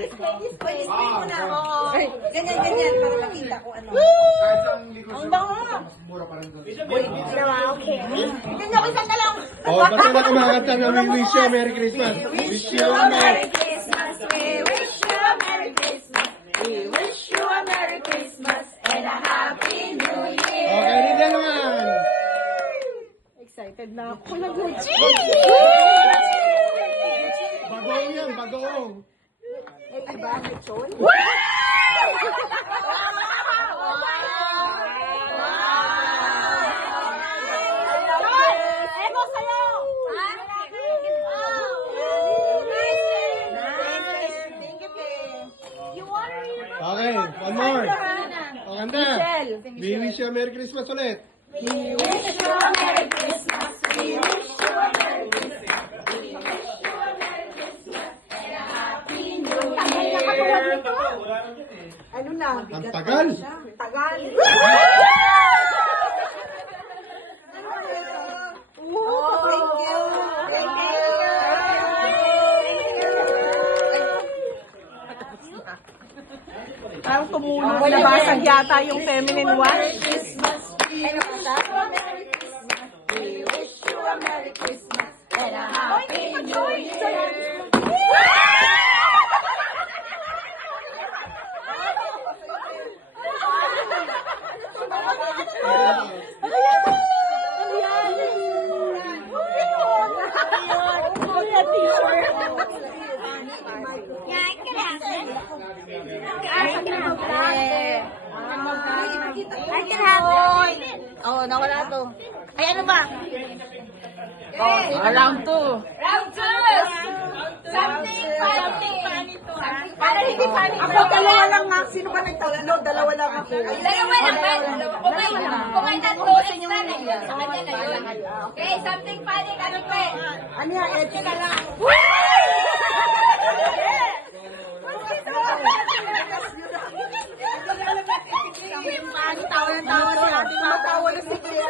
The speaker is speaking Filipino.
Display mo na. Ay, ganyan, para makita ko ano. Ang bango. Mura pa rin doon. Okay. Hindi ako isa na lang. Basta na kumakanta na we wish you a Merry Christmas. Wish you a Merry Christmas. We wish you a Merry Christmas. We wish you a Merry Christmas and a Happy New Year. Okay, rin na naman. Excited na ako. Nag-Gucci! Bagoong yan, bagoong. Ay, ba? May choy? Ego sa'yo! Okay, one more. Okay na. We wish you a Merry Christmas ulit. We wish you a Merry Christmas. We wish you a Merry Christmas. We wish you a Merry Christmas and a Happy New Year. Ano na? Ang tagal. Tagal. Thank you. Thank you. Parang tumulong. Nabasag yata yung feminine one. Ay, napunta? We wish you a Merry Christmas and a Happy New Year. I can have it. Oh, nawala to. Ay, ano ba? Round 2. Round 2! Something funny to, ha? Para hindi funny. Ako, dalawa lang nga. Sino ba nagtatlo? Dalawa lang ako. Dalawa lang ba? Kung may tatlo, extra na yun. Sa kanya na yun. Okay, something funny ka na pa. Ano yan? Ito na lang. Tawa ng tawa si ating matawa na si Kuya.